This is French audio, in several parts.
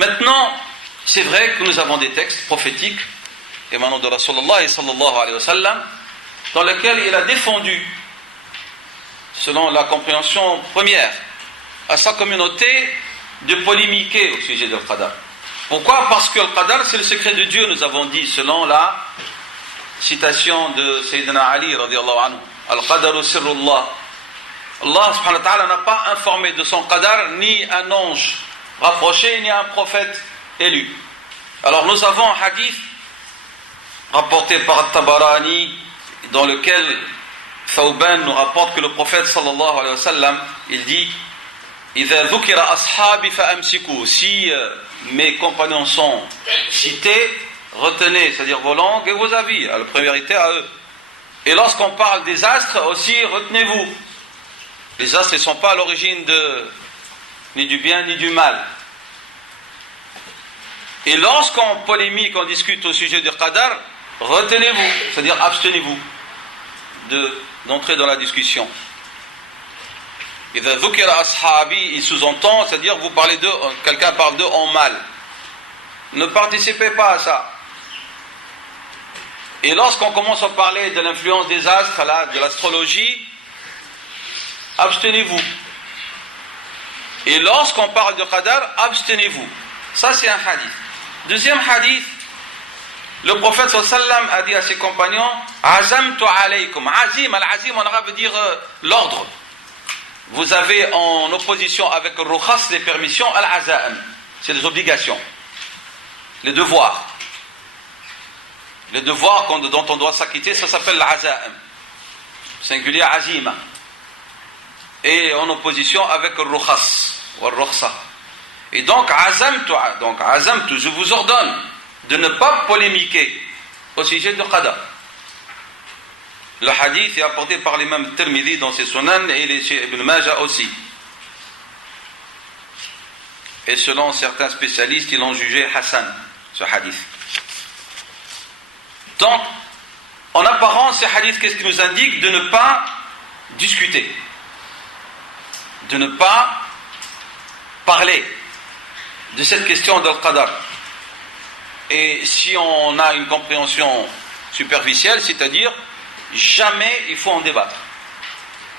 Maintenant, c'est vrai que nous avons des textes prophétiques émanant de Rasulullah sallallahu alayhi wa sallam, dans lesquels il a défendu, selon la compréhension première, à sa communauté de polémiquer au sujet du Qadar. Pourquoi? Parce que le Qadar, c'est le secret de Dieu, nous avons dit, selon la citation de Sayyidina Ali radiyallahu anhu. Al-Qadaru sirrullah. Allah subhanahu wa ta'ala n'a pas informé de son Qadar ni un ange rapproché, ni un prophète élu. Alors nous avons un hadith rapporté par Tabarani, dans lequel Thawban nous rapporte que le prophète sallallahu alayhi wa sallam, il dit: إِذَا ذُكِرَ أَصْحَابِ فَأَمْسِكُوا. Si mes compagnons sont cités, retenez, c'est-à-dire vos langues et vos avis, à la priorité à eux. Et lorsqu'on parle des astres aussi, retenez-vous. Les astres ne sont pas à l'origine ni du bien ni du mal. Et lorsqu'on polémique, on discute au sujet du Qadar, retenez-vous, c'est-à-dire abstenez-vous d'entrer dans la discussion. إِذَا ذُكِرَ أَصْحَابِ, il sous-entend, c'est-à-dire vous parlez d'eux, quelqu'un parle d'eux en mal. Ne participez pas à ça. Et lorsqu'on commence à parler de l'influence des astres, là, de l'astrologie, abstenez-vous. Et lorsqu'on parle de Qadar, abstenez-vous. Ça, c'est un hadith. Deuxième hadith, le prophète sallallahu alayhi wa sallam a dit à ses compagnons: Azamtu alaykum. Azim, al-azim en arabe veut dire l'ordre. Vous avez en opposition avec le rukhas, les permissions, al-azaim, c'est les obligations, les devoirs. Les devoirs dont on doit s'acquitter, ça s'appelle l'aza'im, singulier azima. Et en opposition avec le rukhas, ou le rukhsa. Et donc azamtu, je vous ordonne de ne pas polémiquer au sujet du Qadar. Le hadith est apporté par l'imam Tirmidhi dans ses sunan et les chez Ibn Majah aussi. Et selon certains spécialistes, ils l'ont jugé Hassan, ce hadith. Donc, en apparence, ce hadith, qu'est-ce qu'il nous indique? De ne pas discuter, de ne pas parler de cette question de Qadar. Et si on a une compréhension superficielle, c'est-à-dire jamais il faut en débattre.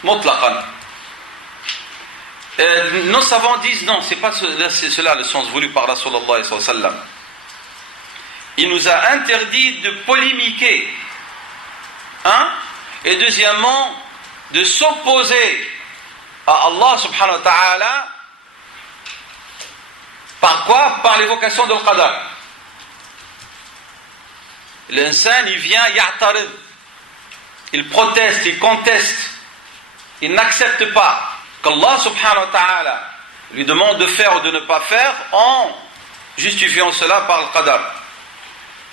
Mutlaqan. Nos savants disent non, c'est cela le sens voulu par Rasulullah sallallahu alayhi wa sallam. Il nous a interdit de polémiquer. Et deuxièmement, de s'opposer à Allah subhanahu wa ta'ala. Par quoi? Par l'évocation de Qadar. L'insan, il vient ya'tarid. Il proteste, il conteste. Il n'accepte pas qu'Allah subhanahu wa ta'ala lui demande de faire ou de ne pas faire en justifiant cela par le Qadar.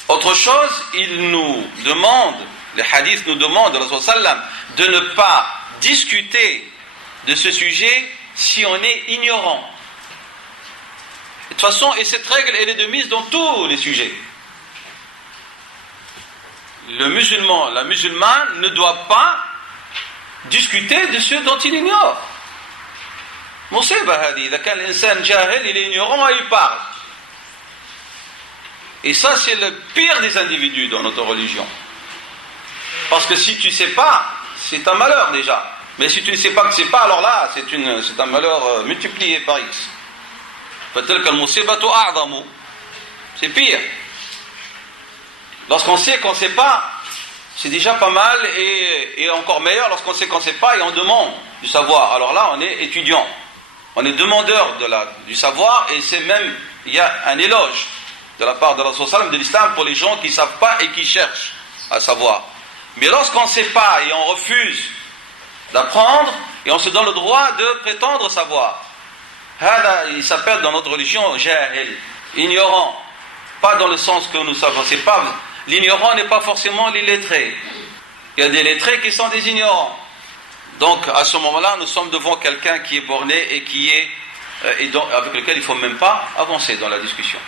Autre chose, il nous demande, les hadiths nous demandent, Rasul sallam, de ne pas discuter de ce sujet si on est ignorant. De toute façon, et cette règle, elle est de mise dans tous les sujets. Le musulman, la musulmane ne doit pas discuter de ce dont il ignore. Musiba hadi, quand l'insan jahil, il est ignorant et il parle. Et ça, c'est le pire des individus dans notre religion. Parce que si tu ne sais pas, c'est un malheur déjà. Mais si tu ne sais pas que c'est pas, alors là, c'est un malheur multiplié par X. Peut-être que le musibatu a'zamu. C'est pire. Lorsqu'on sait qu'on ne sait pas, c'est déjà pas mal, et encore meilleur lorsqu'on sait qu'on ne sait pas et on demande du savoir. Alors là, on est étudiant. On est demandeur du savoir, et c'est même, il y a un éloge de la part de Rasul sallam de l'islam pour les gens qui ne savent pas et qui cherchent à savoir. Mais lorsqu'on ne sait pas et on refuse d'apprendre, et on se donne le droit de prétendre savoir, il s'appelle dans notre religion jahil, ignorant. Pas dans le sens que nous savons. C'est pas, l'ignorant n'est pas forcément l'illettré. Il y a des lettrés qui sont des ignorants. Donc à ce moment-là, nous sommes devant quelqu'un qui est borné et avec lequel il ne faut même pas avancer dans la discussion.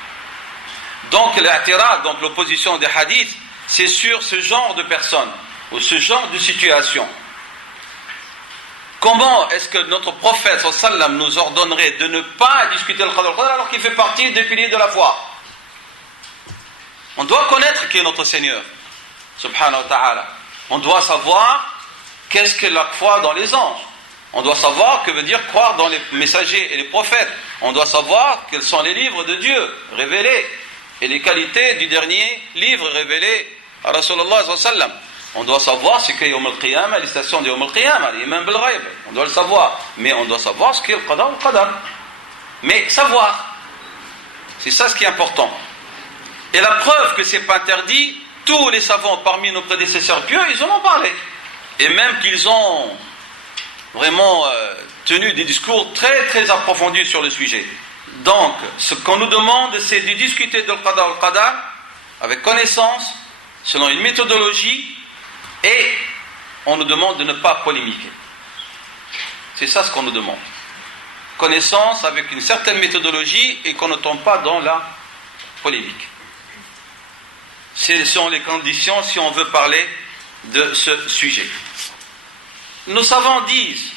Donc l'i'tirad, donc l'opposition des hadiths, c'est sur ce genre de personnes ou ce genre de situation. Comment est-ce que notre prophète sallam nous ordonnerait de ne pas discuter le qadar alors qu'il fait partie des piliers de la foi? On doit connaître qui est notre Seigneur, subhanahu wa ta'ala. On doit savoir qu'est-ce que la foi dans les anges. On doit savoir que veut dire croire dans les messagers et les prophètes. On doit savoir quels sont les livres de Dieu révélés et les qualités du dernier livre révélé à Rasulullah sallallahu alayhi wa sallam. On doit savoir ce qu'est Yawm al-Qiyamah, les stations de Yawm al-Qiyamah, l'Imam bil-Ghaib. On doit le savoir. Mais on doit savoir ce qu'est le Qadar al-Qadar. Mais savoir. C'est ça ce qui est important. Et la preuve que ce n'est pas interdit, tous les savants parmi nos prédécesseurs pieux, ils en ont parlé. Et même qu'ils ont vraiment tenu des discours très très approfondis sur le sujet. Donc, ce qu'on nous demande, c'est de discuter de Qadar al-Qadar avec connaissance, selon une méthodologie, et on nous demande de ne pas polémiquer. C'est ça ce qu'on nous demande. Connaissance avec une certaine méthodologie et qu'on ne tombe pas dans la polémique. Ce sont les conditions si on veut parler de ce sujet. Nos savants disent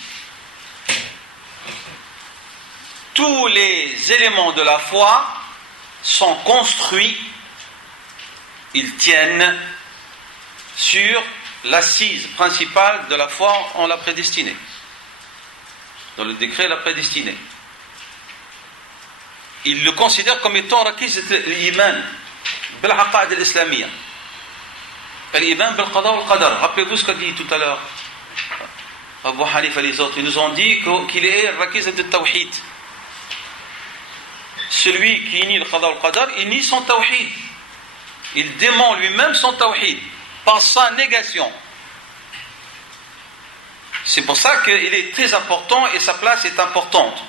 tous les éléments de la foi sont construits, ils tiennent sur l'assise principale de la foi en la prédestinée. Dans le décret, la prédestinée. Ils le considèrent comme étant rakiz l'iman bil aqaid al-islamiyya. L'iman bil qada wal qadar. Rappelez-vous ce qu'a dit tout à l'heure Abu Hanifa et les autres. Ils nous ont dit qu'il est rakiz al-tawhid. Celui qui nie le qada wal qadar, il nie son tawhid. Il dément lui-même son tawhid par sa négation. C'est pour ça qu'il est très important et sa place est importante.